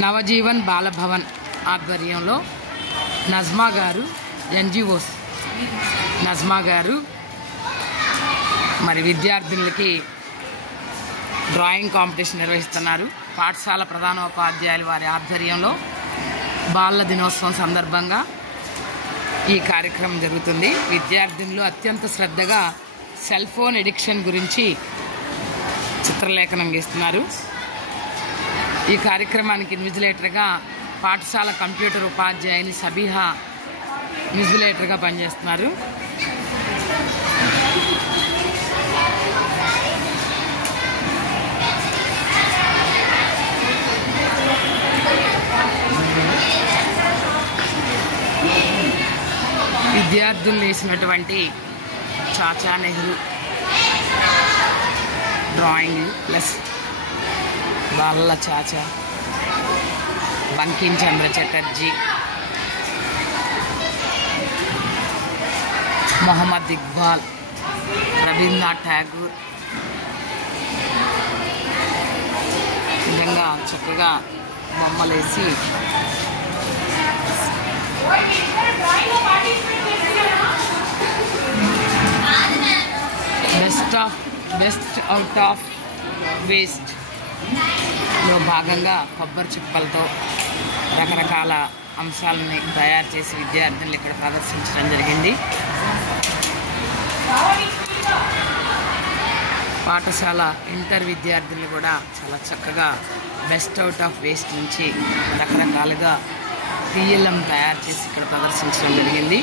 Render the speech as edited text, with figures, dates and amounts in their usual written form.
నవజీవన్ బాలభవన్ ఆధ్వర్యంలో నజ్మా గారు ఎన్జిఓస్ నజ్మా గారు మరి విద్యార్థులకి డ్రాయింగ్ కాంపిటీషన్ నిర్వహిస్తున్నారు. పాఠశాల ప్రధానోపాధ్యాయులు వారి ఆధ్వర్యంలో బాలల దినోత్సవం సందర్భంగా ఈ కార్యక్రమం జరుగుతుంది. విద్యార్థులు అత్యంత శ్రద్ధగా సెల్ ఫోన్ ఎడిక్షన్ గురించి చిత్రలేఖనం గీస్తున్నారు. ఈ కార్యక్రమానికి ఇన్విజిలేటర్గా పాఠశాల కంప్యూటర్ ఉపాధ్యాయుని సబీహా ఇన్విజిలేటర్గా పనిచేస్తున్నారు. విద్యార్థులు వేసినటువంటి చాచా నెహ్రూ డ్రాయింగ్ ప్లస్ బాలల చాచా, బంకిం చంద్ర చటర్జీ, మొహమ్మద్ ఇక్బాల్, రవీంద్రనాథ్ ఠాగూర్ విధంగా చక్కగా బొమ్మలేసి బెస్ట్ అవుట్ ఆఫ్ వేస్ట్ లో భాగంగా కొబ్బరి చిప్పలతో రకరకాల అంశాలని తయారు చేసి విద్యార్థులు ఇక్కడ ప్రదర్శించడం జరిగింది. పాఠశాల ఇంటర్ విద్యార్థులు కూడా చాలా చక్కగా బెస్ట్ అవుట్ ఆఫ్ వేస్ట్ నుంచి రకరకాలుగా పిఎల్ఎం తయారు చేసి ఇక్కడ ప్రదర్శించడం జరిగింది.